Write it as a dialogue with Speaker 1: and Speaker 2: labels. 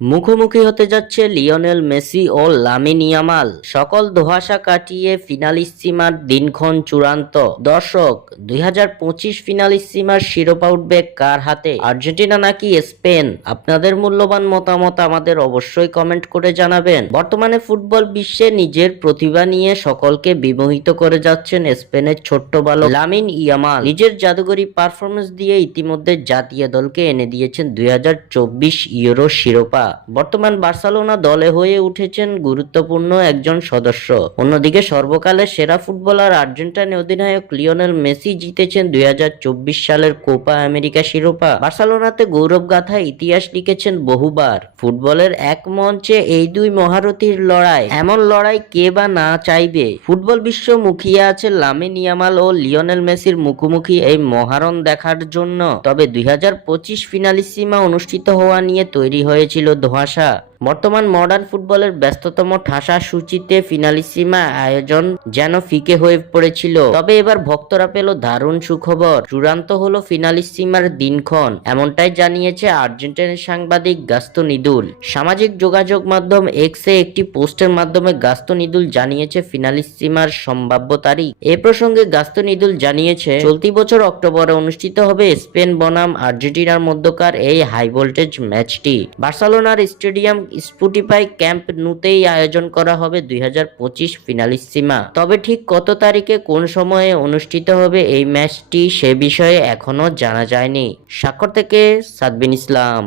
Speaker 1: মুখোমুখি হতে যাচ্ছে লিওনেল মেসি ও লামিন ইয়ামাল। সকল ধোঁয়াশা কাটিয়ে ফিনালিসিমার দিনক্ষণ চূড়ান্ত। দর্শক, দুই হাজার পঁচিশ ফিনালিসিমার শিরোপা উঠবে কার হাতে? আর্জেন্টিনা নাকি স্পেন? আপনাদের মূল্যবান মতামত আমাদের অবশ্যই কমেন্ট করে জানাবেন। বর্তমানে ফুটবল বিশ্বে নিজের প্রতিভা নিয়ে সকলকে বিমোহিত করে যাচ্ছেন স্পেনের ছোট্ট বালক লামিন ইয়ামাল। নিজের জাদুগরি পারফরমেন্স দিয়ে ইতিমধ্যে জাতীয় দলকে এনে দিয়েছেন দুই ইউরো শিরোপা। বর্তমান বার্সেলোনা দলে হয়ে উঠেছেন গুরুত্বপূর্ণ একজন সদস্য। অন্যদিকে সর্বকালের সেরা ফুটবলার আর্জেন্টাইন অধিনায়ক লিওনেল মেসি জিতেছেন দুই হাজার চব্বিশ সালের কোপা আমেরিকা শিরোপা। বার্সেলোনাতে গৌরব গাথা ইতিহাস লিখেছেন বহুবার। ফুটবলের এক মঞ্চে এই দুই মহারথীর লড়াই, এমন লড়াই কে বা না চাইবে? ফুটবল বিশ্ব মুখিয়ে আছে লামিন ইয়ামাল ও লিওনেল মেসির মুখোমুখি এই মহারণ দেখার জন্য। তবে দুই হাজার পঁচিশ ফিনালিসিমা অনুষ্ঠিত হওয়া নিয়ে তৈরি হয়েছিল ধোঁয়াশা বর্তমান মডার্ন ফুটবলের ব্যস্ততম ঠাসা সূচিতে ফিনালিসিমা আয়োজন যেন ফিকে হয়ে পড়েছিল। তবে এবার ভক্তরা পেল দারুণ সুখবর। চূড়ান্ত হলো ফিনালিসিমার দিনক্ষণ, এমনটাই জানিয়েছে আর্জেন্টিনার সাংবাদিক গাস্তো নিদুল সামাজিক যোগাযোগ মাধ্যম এক্সে একটি পোস্টের মাধ্যমে গাস্তো নিদুল জানিয়েছে ফিনালিসিমার সম্ভাব্য তারিখ। এ প্রসঙ্গে গাস্তো নিদুল জানিয়েছে, চলতি বছর অক্টোবরে অনুষ্ঠিত হবে স্পেন বনাম আর্জেন্টিনার মধ্যকার এই হাই ভোল্টেজ ম্যাচটি। বার্সেলোনার স্টেডিয়াম স্পুটিফাই ক্যাম্প নুতেই আয়োজন করা হবে দুই ফিনালিসিমা তবে ঠিক কত তারিখে কোন সময়ে অনুষ্ঠিত হবে এই ম্যাচটি সে বিষয়ে এখনও জানা যায়নি। স্বাক্ষর থেকে সাদবিন ইসলাম।